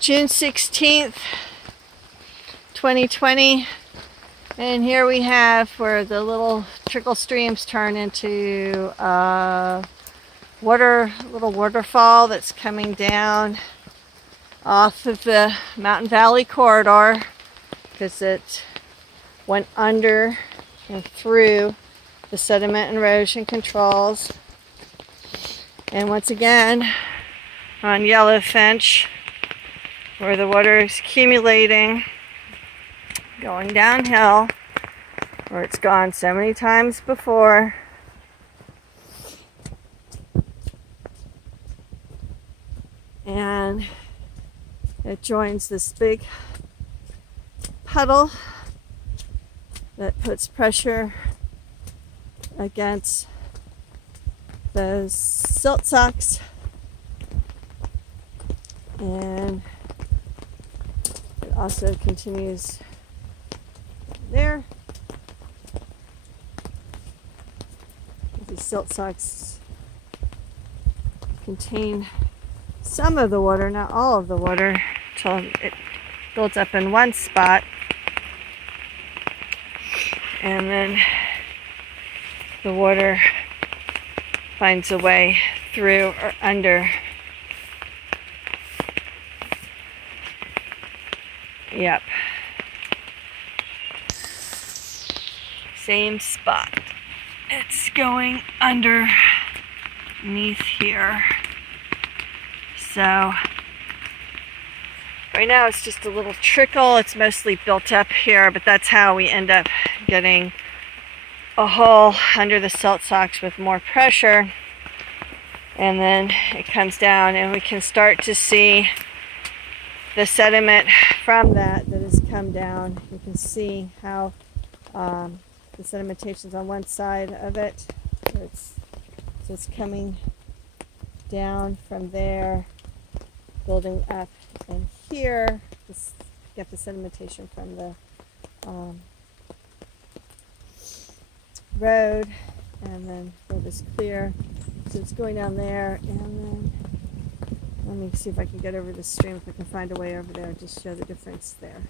June 16th, 2020. And here we have where the little trickle streams turn into a little waterfall that's coming down off of the Mountain Valley corridor because it went under and through the sediment and erosion controls. And once again, on Yellow Finch, where the water is accumulating, going downhill, where it's gone so many times before. And it joins this big puddle that puts pressure against those silt socks, and it also continues there. These silt socks contain some of the water, not all of the water, until it builds up in one spot, and then the water finds a way through or under. Yep. Same spot. It's going underneath here. So right now it's just a little trickle. It's mostly built up here, but that's how we end up getting a hole under the silt socks with more pressure. And then it comes down and we can start to see the sediment from that has come down. You can see how the sedimentation's on one side of it. So it's coming down from there, building up in here. Just get the sedimentation from the road, and then road is clear. So it's going down there, and then let me see if I can get over the stream, if I can find a way over there to show the difference there.